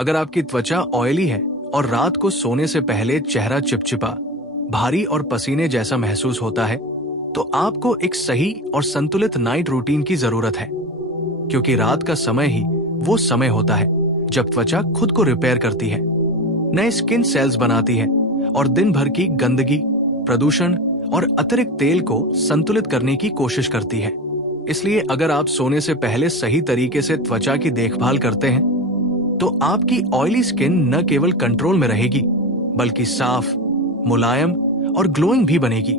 अगर आपकी त्वचा ऑयली है और रात को सोने से पहले चेहरा चिपचिपा, भारी और पसीने जैसा महसूस होता है, तो आपको एक सही और संतुलित नाइट रूटीन की जरूरत है, क्योंकि रात का समय ही वो समय होता है जब त्वचा खुद को रिपेयर करती है, नए स्किन सेल्स बनाती है और दिन भर की गंदगी, प्रदूषण और अतिरिक्त तेल को संतुलित करने की कोशिश करती है। इसलिए अगर आप सोने से पहले सही तरीके से त्वचा की देखभाल करते हैं, तो आपकी ऑयली स्किन न केवल कंट्रोल में रहेगी, बल्कि साफ, मुलायम और ग्लोइंग भी बनेगी।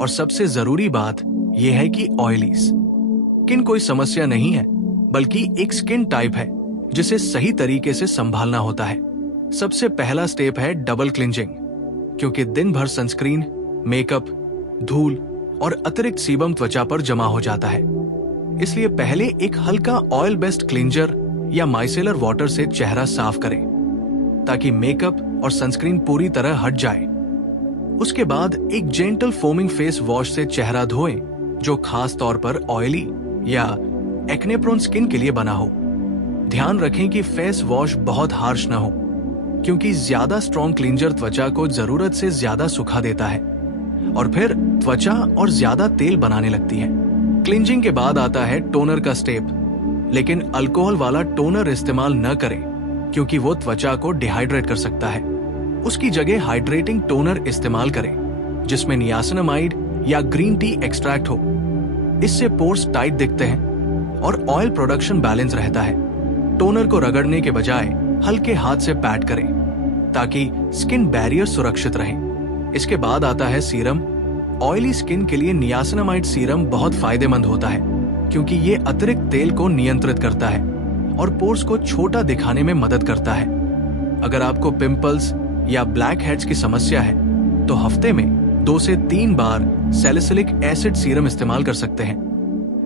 और सबसे जरूरी बात यह है कि ऑयली स्किन कोई समस्या नहीं है, बल्कि एक स्किन टाइप है जिसे सही तरीके से संभालना होता है। सबसे पहला स्टेप है डबल क्लिंजिंग, क्योंकि दिन भर सनस्क्रीन, मेकअप, धूल और अतिरिक्त सीबम त्वचा पर जमा हो जाता है। इसलिए पहले एक हल्का ऑयल बेस्ड क्लिंजर या माइसेलर वाटर से चेहरा साफ करें, ताकि मेकअप और सनस्क्रीन पूरी तरह हट जाए। उसके बाद एक जेंटल फोमिंग फेस वॉश से चेहरा धोएं, जो खास तौर पर ऑयली या एक्ने प्रोन स्किन के लिए बना हो। ध्यान रखें कि फेस वॉश बहुत हार्श न हो, क्योंकि ज्यादा स्ट्रॉन्ग क्लींजर त्वचा को जरूरत से ज्यादा सुखा देता है और फिर त्वचा और ज्यादा तेल बनाने लगती है। क्लींजिंग के बाद आता है टोनर का स्टेप, लेकिन अल्कोहल वाला टोनर इस्तेमाल न करें, क्योंकि वो त्वचा को डिहाइड्रेट कर सकता है। उसकी जगह हाइड्रेटिंग टोनर इस्तेमाल करें, जिसमें नियासिनामाइड या ग्रीन टी एक्सट्रैक्ट हो। इससे पोर्स टाइट दिखते हैं और ऑयल प्रोडक्शन बैलेंस रहता है। टोनर को रगड़ने के बजाय हल्के हाथ से पैट करें, ताकि स्किन बैरियर सुरक्षित रहे। इसके बाद आता है सीरम। ऑयली स्किन के लिए नियासिनामाइड सीरम बहुत फायदेमंद होता है, क्योंकि ये अतिरिक्त तेल को नियंत्रित करता है और पोर्स को छोटा दिखाने में मदद करता है। अगर आपको पिंपल्स या ब्लैक हेड्स की समस्या है, तो हफ्ते में 2 से 3 बार सैलिसिलिक एसिड सीरम इस्तेमाल कर सकते हैं,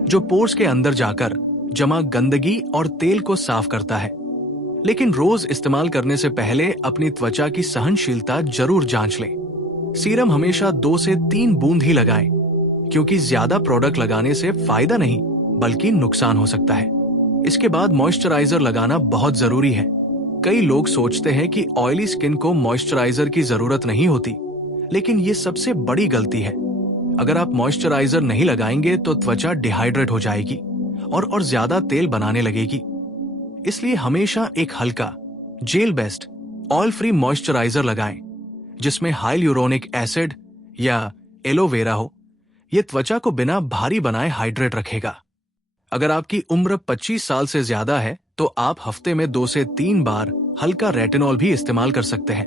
जो पोर्स के अंदर जाकर जमा गंदगी और तेल को साफ करता है। लेकिन रोज इस्तेमाल करने से पहले अपनी त्वचा की सहनशीलता जरूर जांच लें। सीरम हमेशा 2 से 3 बूंद ही लगाएं, क्योंकि ज्यादा प्रोडक्ट लगाने से फायदा नहीं बल्कि नुकसान हो सकता है। इसके बाद मॉइस्चराइजर लगाना बहुत जरूरी है। कई लोग सोचते हैं कि ऑयली स्किन को मॉइस्चराइजर की जरूरत नहीं होती, लेकिन ये सबसे बड़ी गलती है। अगर आप मॉइस्चराइजर नहीं लगाएंगे तो त्वचा डिहाइड्रेट हो जाएगी और ज्यादा तेल बनाने लगेगी। इसलिए हमेशा एक हल्का gel based oil free moisturiser लगाएं, जिसमें हाइल्यूरोनिक एसिड या एलोवेरा हो। यह त्वचा को बिना भारी बनाए हाइड्रेट रखेगा। अगर आपकी उम्र 25 साल से ज्यादा है, तो आप हफ्ते में 2 से 3 बार हल्का रेटिनॉल भी इस्तेमाल कर सकते हैं।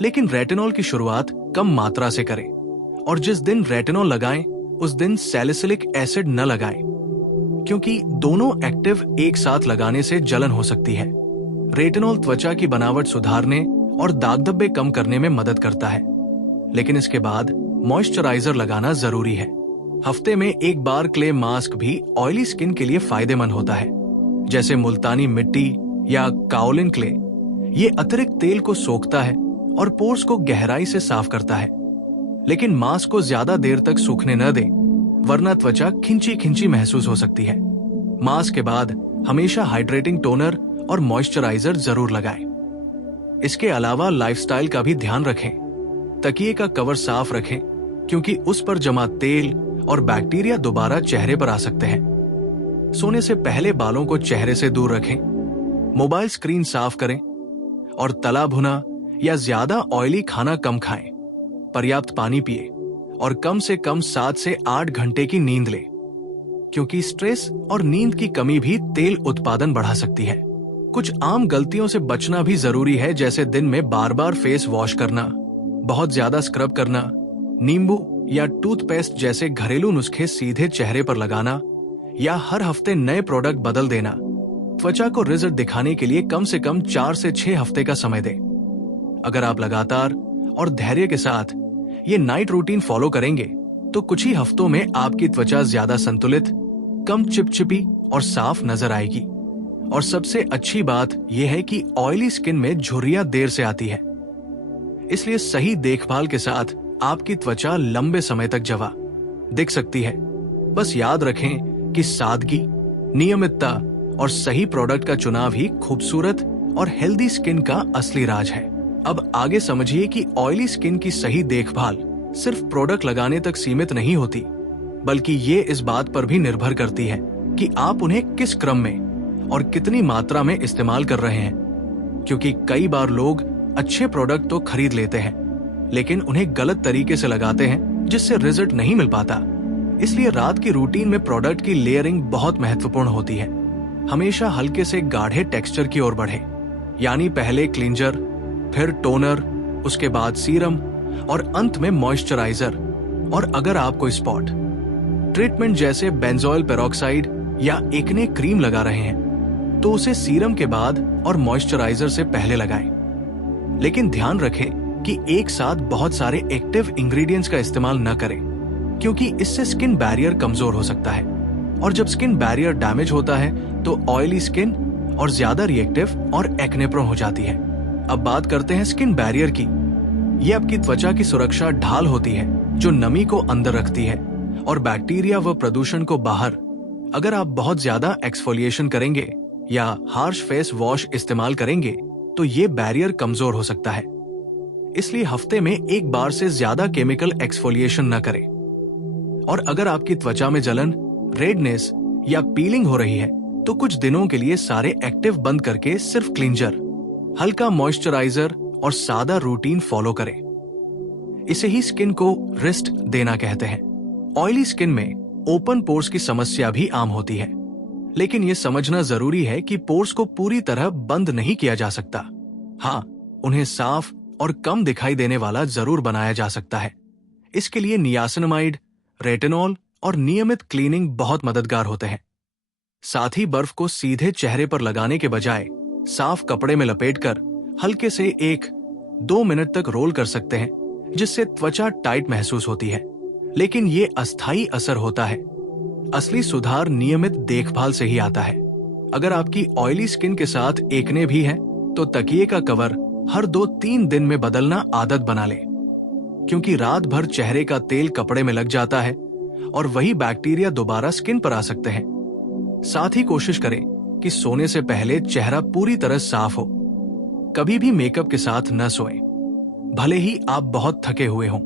लेकिन रेटिनॉल की शुरुआत कम मात्रा से करें और जिस दिन रेटिनॉल लगाएं, उस दिन सैलिसिलिक एसिड न लगाएं, क्योंकि दोनों एक्टिव एक साथ लगाने से जलन हो सकती है। रेटिनॉल त्वचा की बनावट सुधारने और दाग धब्बे कम करने में मदद करता है, लेकिन इसके बाद मॉइस्चराइजर लगाना जरूरी है। हफ्ते में 1 बार क्ले मास्क भी ऑयली स्किन के लिए फायदेमंद होता है, जैसे मुल्तानी मिट्टी या काओलिन क्ले। ये अतिरिक्त तेल को सोखता है और पोर्स को गहराई से साफ करता है। लेकिन मास्क को ज्यादा देर तक सूखने न दें, वरना त्वचा खिंची खिंची महसूस हो सकती है। मास्क के बाद हमेशा हाइड्रेटिंग टोनर और मॉइस्चराइजर जरूर लगाएं। इसके अलावा लाइफस्टाइल का भी ध्यान रखें। तकिए का कवर साफ रखें, क्योंकि उस पर जमा तेल और बैक्टीरिया दोबारा चेहरे पर आ सकते हैं। सोने से पहले बालों को चेहरे से दूर रखें। मोबाइल स्क्रीन साफ करें और तला भुना या ज्यादा ऑयली खाना कम खाएं। पर्याप्त पानी पिए और कम से कम 7 से 8 घंटे की नींद लें, क्योंकि स्ट्रेस और नींद की कमी भी तेल उत्पादन बढ़ा सकती है। कुछ आम गलतियों से बचना भी जरूरी है, जैसे दिन में बार बार फेस वॉश करना, बहुत ज्यादा स्क्रब करना, नींबू या टूथपेस्ट जैसे घरेलू नुस्खे सीधे चेहरे पर लगाना या हर हफ्ते नए प्रोडक्ट बदल देना। त्वचा को रिजल्ट दिखाने के लिए कम से कम 4 से 6 हफ्ते का समय दें। अगर आप लगातार और धैर्य के साथ ये नाइट रूटीन फॉलो करेंगे, तो कुछ ही हफ्तों में आपकी त्वचा ज्यादा संतुलित, कम चिपचिपी और साफ नजर आएगी। और सबसे अच्छी बात यह है कि ऑयली स्किन में झुर्रियां देर से आती है, इसलिए सही देखभाल के साथ आपकी त्वचा लंबे समय तक जवा दिख सकती है। बस याद रखें कि सादगी, नियमितता और सही प्रोडक्ट का चुनाव ही खूबसूरत, और हेल्दी स्किन का असली राज है। अब आगे समझिए कि ऑयली स्किन की सही देखभाल सिर्फ प्रोडक्ट लगाने तक सीमित नहीं होती, बल्कि ये इस बात पर भी निर्भर करती है कि आप उन्हें किस क्रम में और कितनी मात्रा में इस्तेमाल कर रहे हैं। क्योंकि कई बार लोग अच्छे प्रोडक्ट तो खरीद लेते हैं, लेकिन उन्हें गलत तरीके से लगाते हैं, जिससे रिजल्ट नहीं मिल पाता। इसलिए रात की रूटीन में प्रोडक्ट की लेयरिंग बहुत महत्वपूर्ण होती है। हमेशा हल्के से गाढ़े टेक्सचर की ओर बढ़े, यानी पहले क्लींजर, फिर टोनर, उसके बाद सीरम और अंत में मॉइस्चराइजर। और अगर आप कोई स्पॉट ट्रीटमेंट जैसे बेंजोइल पेरोक्साइड या एक्ने क्रीम लगा रहे हैं, तो उसे सीरम के बाद और मॉइस्चराइजर से पहले लगाएं। लेकिन ध्यान रखें कि एक साथ बहुत सारे एक्टिव इंग्रेडिएंट्स का इस्तेमाल न करें, क्योंकि इससे स्किन बैरियर कमजोर हो सकता है। और जब स्किन बैरियर डैमेज होता है तो ऑयली स्किन और ज्यादा रिएक्टिव और एक्ने प्रोन हो जाती है। अब बात करते हैं स्किन बैरियर की। ये आपकी त्वचा की सुरक्षा ढाल होती है, जो नमी को अंदर रखती है और बैक्टीरिया व प्रदूषण को बाहर। अगर आप बहुत ज्यादा एक्सफोलिएशन करेंगे या हार्श फेस वॉश इस्तेमाल करेंगे, तो ये बैरियर कमजोर हो सकता है। इसलिए हफ्ते में एक बार से ज्यादा केमिकल एक्सफोलिएशन न करें। और अगर आपकी त्वचा में जलन, रेडनेस या पीलिंग हो रही है, तो कुछ दिनों के लिए सारे एक्टिव बंद करके सिर्फ क्लींजर, हल्का मॉइस्चराइजर और सादा रूटीन फॉलो करें। इसे ही स्किन को रेस्ट देना कहते हैं। ऑयली स्किन में ओपन पोर्स की समस्या भी आम होती है, लेकिन यह समझना जरूरी है कि पोर्स को पूरी तरह बंद नहीं किया जा सकता। हाँ, उन्हें साफ और कम दिखाई देने वाला जरूर बनाया जा सकता है। इसके लिए नियासिनामाइड, रेटिनॉल और नियमित क्लीनिंग बहुत मददगार होते हैं। साथ ही बर्फ को सीधे चेहरे पर लगाने के बजाय साफ कपड़े में लपेटकर हल्के से 1-2 मिनट तक रोल कर सकते हैं, जिससे त्वचा टाइट महसूस होती है। लेकिन ये अस्थायी असर होता है। असली सुधार नियमित देखभाल से ही आता है। अगर आपकी ऑयली स्किन के साथ एक्ने भी है, तो तकिए का कवर हर 2-3 दिन में बदलना आदत बना ले, क्योंकि रात भर चेहरे का तेल कपड़े में लग जाता है और वही बैक्टीरिया दोबारा स्किन पर आ सकते हैं। साथ ही कोशिश करें कि सोने से पहले चेहरा पूरी तरह साफ हो। कभी भी मेकअप के साथ न सोएं, भले ही आप बहुत थके हुए हों,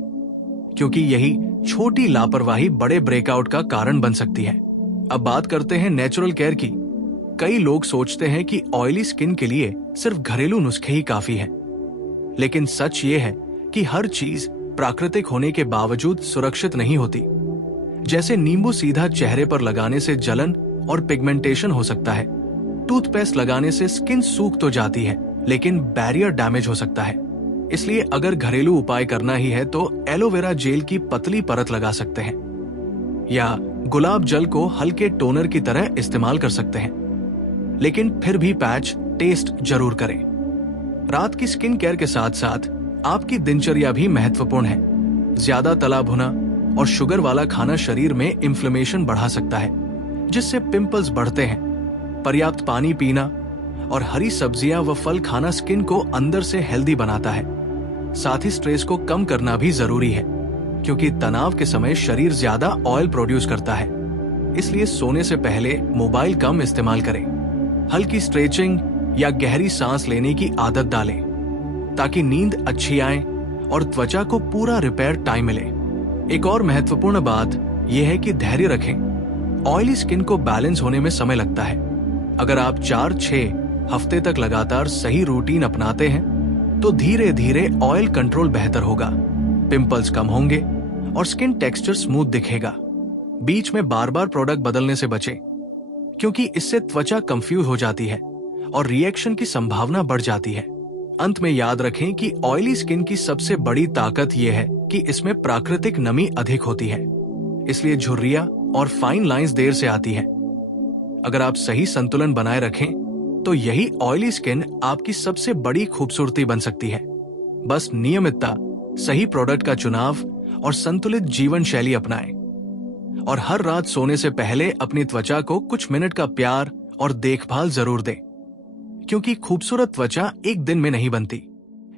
क्योंकि यही छोटी लापरवाही बड़े ब्रेकआउट का कारण बन सकती है। अब बात करते हैं नेचुरल केयर की। कई लोग सोचते हैं कि ऑयली स्किन के लिए सिर्फ घरेलू नुस्खे ही काफी हैं, लेकिन सच ये है कि हर चीज प्राकृतिक होने के बावजूद सुरक्षित नहीं होती। जैसे नींबू सीधा चेहरे पर लगाने से जलन और पिगमेंटेशन हो सकता है। टूथपेस्ट लगाने से स्किन सूख तो जाती है, लेकिन बैरियर डैमेज हो सकता है। इसलिए अगर घरेलू उपाय करना ही है तो एलोवेरा जेल की पतली परत लगा सकते हैं, या गुलाब जल को हल्के टोनर की तरह इस्तेमाल कर सकते हैं। लेकिन फिर भी पैच टेस्ट जरूर करें। रात की स्किन केयर के साथ साथ आपकी दिनचर्या भी महत्वपूर्ण है। ज्यादा तला भुना और शुगर वाला खाना शरीर में इन्फ्लेमेशन बढ़ा सकता है, जिससे पिंपल्स बढ़ते हैं। पर्याप्त पानी पीना और हरी सब्जियां व फल खाना स्किन को अंदर से हेल्दी बनाता है। साथ ही स्ट्रेस को कम करना भी जरूरी है, क्योंकि तनाव के समय शरीर ज्यादा ऑयल प्रोड्यूस करता है। इसलिए सोने से पहले मोबाइल कम इस्तेमाल करें। हल्की स्ट्रेचिंग या गहरी सांस लेने की आदत डालें, ताकि नींद अच्छी आए और त्वचा को पूरा रिपेयर टाइम मिले। एक और महत्वपूर्ण बात यह है कि धैर्य रखें। ऑयली स्किन को बैलेंस होने में समय लगता है। अगर आप 4-6 हफ्ते तक लगातार सही रूटीन अपनाते हैं, तो धीरे धीरे ऑयल कंट्रोल बेहतर होगा, पिंपल्स कम होंगे और स्किन टेक्सचर स्मूथ दिखेगा। बीच में बार बार प्रोडक्ट बदलने से बचें, क्योंकि इससे त्वचा कंफ्यूज हो जाती है और रिएक्शन की संभावना बढ़ जाती है। अंत में याद रखें कि ऑयली स्किन की सबसे बड़ी ताकत यह है कि इसमें प्राकृतिक नमी अधिक होती है, इसलिए झुर्रियां और फाइन लाइंस देर से आती है। अगर आप सही संतुलन बनाए रखें, तो यही ऑयली स्किन आपकी सबसे बड़ी खूबसूरती बन सकती है। बस नियमितता, सही प्रोडक्ट का चुनाव और संतुलित जीवन शैली अपनाएं। और हर रात सोने से पहले अपनी त्वचा को कुछ मिनट का प्यार और देखभाल जरूर दें, क्योंकि खूबसूरत त्वचा एक दिन में नहीं बनती।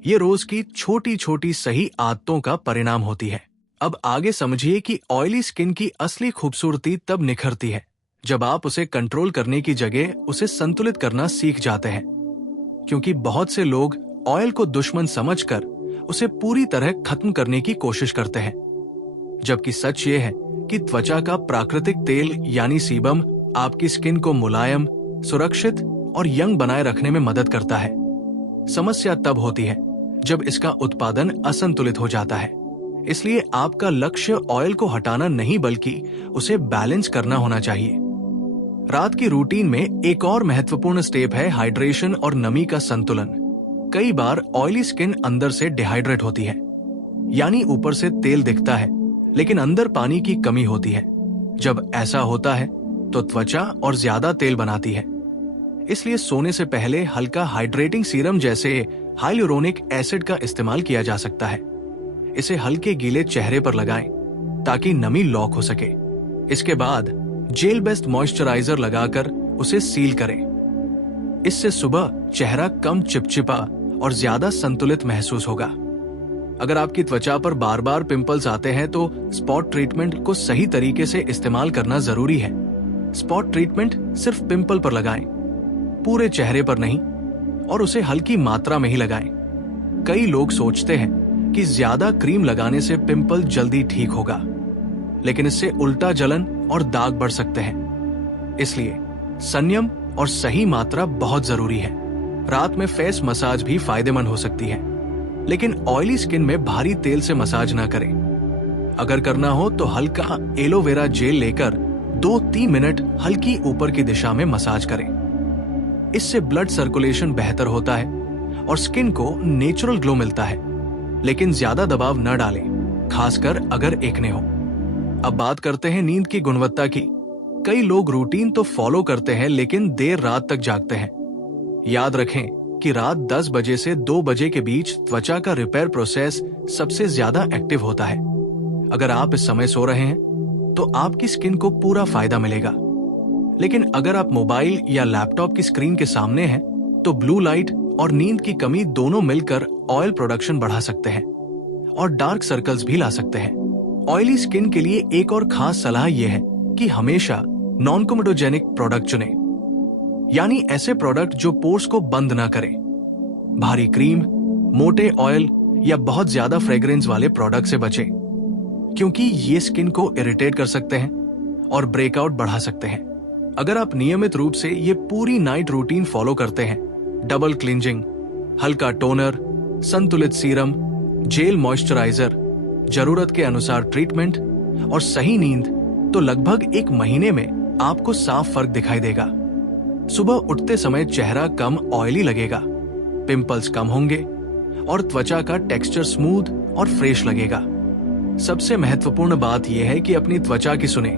ये रोज की छोटी छोटी सही आदतों का परिणाम होती है। अब आगे समझिए कि ऑयली स्किन की असली खूबसूरती तब निखरती है जब आप उसे कंट्रोल करने की जगह उसे संतुलित करना सीख जाते हैं। क्योंकि बहुत से लोग ऑयल को दुश्मन समझकर उसे पूरी तरह खत्म करने की कोशिश करते हैं, जबकि सच ये है कि त्वचा का प्राकृतिक तेल यानी सीबम आपकी स्किन को मुलायम, सुरक्षित और यंग बनाए रखने में मदद करता है। समस्या तब होती है जब इसका उत्पादन असंतुलित हो जाता है। इसलिए आपका लक्ष्य ऑयल को हटाना नहीं बल्कि उसे बैलेंस करना होना चाहिए। रात की रूटीन में एक और महत्वपूर्ण स्टेप है हाइड्रेशन और नमी का संतुलन। कई बार ऑयली स्किन अंदर से डिहाइड्रेट होती है, यानी ऊपर से तेल दिखता है लेकिन अंदर पानी की कमी होती है। जब ऐसा होता है तो त्वचा और ज्यादा तेल बनाती है। इसलिए सोने से पहले हल्का हाइड्रेटिंग सीरम जैसे हाइलुरोनिक एसिड का इस्तेमाल किया जा सकता है। इसे हल्के गीले चेहरे पर लगाएं ताकि नमी लॉक हो सके। इसके बाद जेल बेस्ड मॉइस्चराइजर लगाकर उसे सील करें। इससे सुबह चेहरा कम चिपचिपा और ज्यादा संतुलित महसूस होगा। अगर आपकी त्वचा पर बार बार पिंपल्स आते हैं तो स्पॉट ट्रीटमेंट को सही तरीके से इस्तेमाल करना जरूरी है। स्पॉट ट्रीटमेंट सिर्फ पिंपल पर लगाएं, पूरे चेहरे पर नहीं, और उसे हल्की मात्रा में ही लगाएं। कई लोग सोचते हैं कि ज्यादा क्रीम लगाने से पिंपल जल्दी ठीक होगा, लेकिन इससे उल्टा जलन और दाग बढ़ सकते हैं। इसलिए संयम और सही मात्रा बहुत जरूरी है। रात में फेस मसाज भी फायदेमंद हो सकती है, लेकिन ऑयली स्किन में भारी तेल से मसाज ना करें। अगर करना हो तो हल्का एलोवेरा जेल लेकर 2-3 मिनट हल्की ऊपर की दिशा में मसाज करें। इससे ब्लड सर्कुलेशन बेहतर होता है और स्किन को नेचुरल ग्लो मिलता है, लेकिन ज्यादा दबाव न डालें, खासकर अगर एक्ने हो। अब बात करते हैं नींद की गुणवत्ता की। कई लोग रूटीन तो फॉलो करते हैं लेकिन देर रात तक जागते हैं। याद रखें कि रात 10 बजे से 2 बजे के बीच त्वचा का रिपेयर प्रोसेस सबसे ज्यादा एक्टिव होता है। अगर आप इस समय सो रहे हैं तो आपकी स्किन को पूरा फायदा मिलेगा, लेकिन अगर आप मोबाइल या लैपटॉप की स्क्रीन के सामने हैं तो ब्लू लाइट और नींद की कमी दोनों मिलकर ऑयल प्रोडक्शन बढ़ा सकते हैं और डार्क सर्कल्स भी ला सकते हैं। ऑयली स्किन के लिए एक और खास सलाह यह है कि हमेशा नॉन कोमेडोजेनिक प्रोडक्ट चुनें, यानी ऐसे प्रोडक्ट जो पोर्स को बंद ना करें। भारी क्रीम, मोटे ऑयल या बहुत ज्यादा फ्रेग्रेंस वाले प्रोडक्ट से बचें, क्योंकि ये स्किन को इरिटेट कर सकते हैं और ब्रेकआउट बढ़ा सकते हैं। अगर आप नियमित रूप से ये पूरी नाइट रूटीन फॉलो करते हैं, डबल क्लिंजिंग, हल्का टोनर, संतुलित सीरम, जेल मॉइस्चराइजर, जरूरत के अनुसार ट्रीटमेंट और सही नींद, तो लगभग 1 महीने में आपको साफ फर्क दिखाई देगा। सुबह उठते समय चेहरा कम ऑयली लगेगा, पिंपल्स कम होंगे और त्वचा का टेक्सचर स्मूथ और फ्रेश लगेगा। सबसे महत्वपूर्ण बात यह है कि अपनी त्वचा की सुने।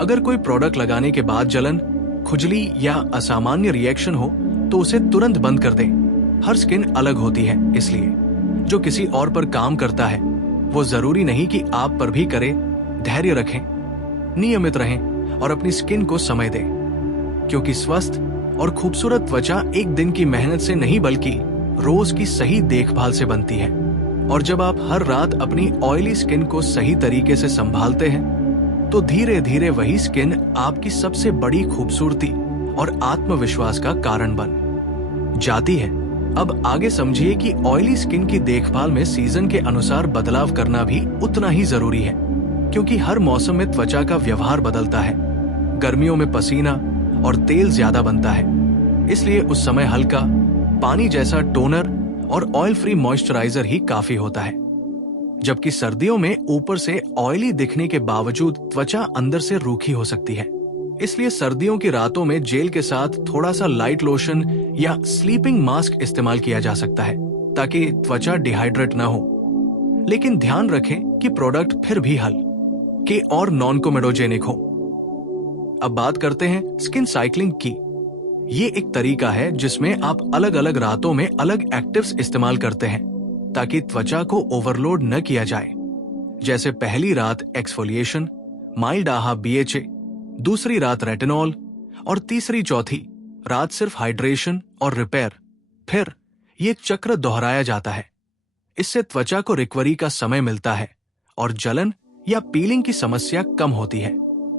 अगर कोई प्रोडक्ट लगाने के बाद जलन, खुजली या असामान्य रिएक्शन हो तो उसे तुरंत बंद कर दें। हर स्किन अलग होती है, इसलिए जो किसी और पर काम करता है वो जरूरी नहीं कि आप पर भी करे। धैर्य रखें, नियमित रहें और अपनी स्किन को समय दें, क्योंकि स्वस्थ और खूबसूरत त्वचा एक दिन की मेहनत से नहीं बल्कि रोज की सही देखभाल से बनती है। और जब आप हर रात अपनी ऑयली स्किन को सही तरीके से संभालते हैं तो धीरे धीरे वही स्किन आपकी सबसे बड़ी खूबसूरती और आत्मविश्वास का कारण बन जाती है। अब आगे समझिए कि ऑयली स्किन की देखभाल में सीजन के अनुसार बदलाव करना भी उतना ही जरूरी है, क्योंकि हर मौसम में त्वचा का व्यवहार बदलता है। गर्मियों में पसीना और तेल ज्यादा बनता है, इसलिए उस समय हल्का पानी जैसा टोनर और ऑयल फ्री मॉइस्चराइजर ही काफी होता है। जबकि सर्दियों में ऊपर से ऑयली दिखने के बावजूद त्वचा अंदर से रूखी हो सकती है। इसलिए सर्दियों की रातों में जेल के साथ थोड़ा सा लाइट लोशन या स्लीपिंग मास्क इस्तेमाल किया जा सकता है, ताकि त्वचा डिहाइड्रेट ना हो। लेकिन ध्यान रखें कि प्रोडक्ट फिर भी हल्के और नॉन कोमेडोजेनिक हो। अब बात करते हैं स्किन साइक्लिंग की। ये एक तरीका है जिसमें आप अलग अलग रातों में अलग एक्टिव्स इस्तेमाल करते हैं, ताकि त्वचा को ओवरलोड न किया जाए। जैसे पहली रात एक्सफोलिएशन, माइल्ड आहा BHA, दूसरी रात रेटिनॉल और तीसरी चौथी रात सिर्फ हाइड्रेशन और रिपेयर। फिर ये चक्र दोहराया जाता है। इससे त्वचा को रिकवरी का समय मिलता है और जलन या पीलिंग की समस्या कम होती है।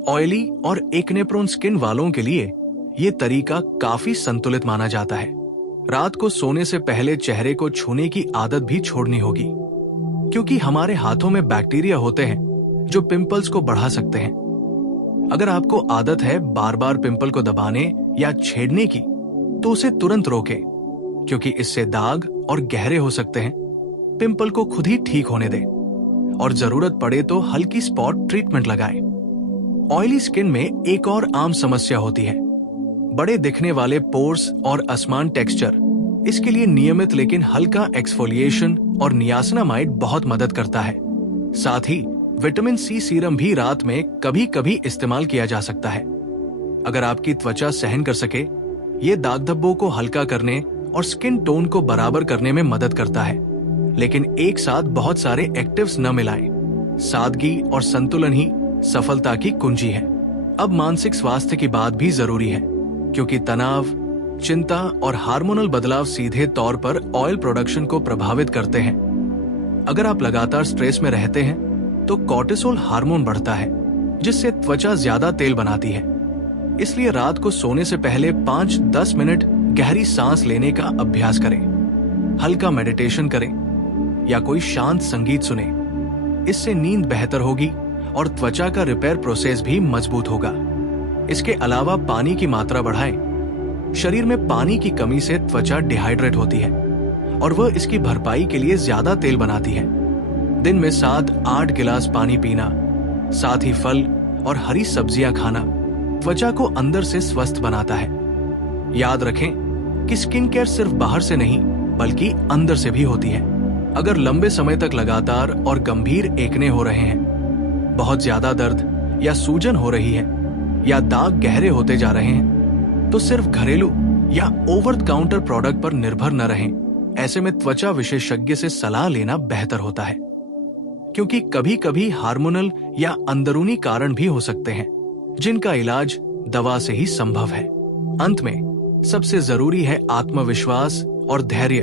ऑयली और एक्ने प्रोन स्किन वालों के लिए ये तरीका काफी संतुलित माना जाता है। रात को सोने से पहले चेहरे को छूने की आदत भी छोड़नी होगी, क्योंकि हमारे हाथों में बैक्टीरिया होते हैं जो पिंपल्स को बढ़ा सकते हैं। अगर आपको आदत है बार बार पिंपल को दबाने या छेड़ने की, तो उसे तुरंत रोकें, क्योंकि इससे दाग और गहरे हो सकते हैं। पिंपल को खुद ही ठीक होने दें और जरूरत पड़े तो हल्की स्पॉट ट्रीटमेंट लगाएं। ऑयली स्किन में एक और आम समस्या होती है बड़े दिखने वाले पोर्स और असमान टेक्सचर। इसके लिए नियमित लेकिन हल्का एक्सफोलिएशन और नियासिनामाइड बहुत मदद करता है। साथ ही विटामिन सी सीरम भी रात में कभी कभी इस्तेमाल किया जा सकता है। अगर आपकी त्वचा सहन कर सके, ये दाग धब्बों को हल्का करने और स्किन टोन को बराबर करने में मदद करता है। लेकिन एक साथ बहुत सारे एक्टिव्स न मिलाएं। सादगी और संतुलन ही सफलता की कुंजी है। अब मानसिक स्वास्थ्य की बात भी जरूरी है, क्योंकि तनाव, चिंता और हार्मोनल बदलाव सीधे तौर पर ऑयल प्रोडक्शन को प्रभावित करते हैं। अगर आप लगातार स्ट्रेस में रहते हैं तो कॉर्टिसोल हार्मोन बढ़ता है, जिससे त्वचा ज्यादा तेल बनाती है। इसलिए रात को सोने से पहले 5-10 मिनट गहरी सांस लेने का अभ्यास करें, हल्का मेडिटेशन करें या कोई शांत संगीत सुने। इससे नींद बेहतर होगी और त्वचा का रिपेयर प्रोसेस भी मजबूत होगा। इसके अलावा पानी की मात्रा बढ़ाएं। शरीर में पानी की कमी से त्वचा डिहाइड्रेट होती है और वह इसकी भरपाई के लिए ज्यादा तेल बनाती है। दिन में 7-8 गिलास पानी पीना, साथ ही फल और हरी सब्जियां खाना त्वचा को अंदर से स्वस्थ बनाता है। याद रखें कि स्किन केयर सिर्फ बाहर से नहीं बल्कि अंदर से भी होती है। अगर लंबे समय तक लगातार और गंभीर एक्ने हो रहे हैं, बहुत ज्यादा दर्द या सूजन हो रही है या दाग गहरे होते जा रहे हैं, तो सिर्फ घरेलू या ओवर द काउंटर प्रोडक्ट पर निर्भर न रहें। ऐसे में त्वचा विशेषज्ञ से सलाह लेना बेहतर होता है, क्योंकि कभी कभी हार्मोनल या अंदरूनी कारण भी हो सकते हैं जिनका इलाज दवा से ही संभव है। अंत में सबसे जरूरी है आत्मविश्वास और धैर्य।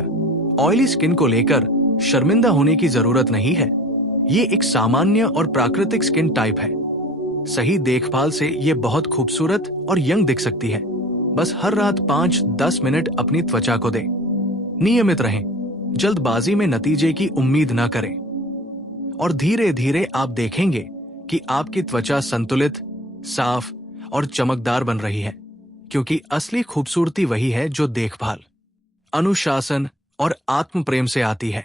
ऑयली स्किन को लेकर शर्मिंदा होने की जरूरत नहीं है। ये एक सामान्य और प्राकृतिक स्किन टाइप है। सही देखभाल से ये बहुत खूबसूरत और यंग दिख सकती है। बस हर रात 5-10 मिनट अपनी त्वचा को दें। नियमित रहें, जल्दबाजी में नतीजे की उम्मीद न करें और धीरे धीरे आप देखेंगे कि आपकी त्वचा संतुलित, साफ और चमकदार बन रही है, क्योंकि असली खूबसूरती वही है जो देखभाल, अनुशासन और आत्म प्रेम से आती है।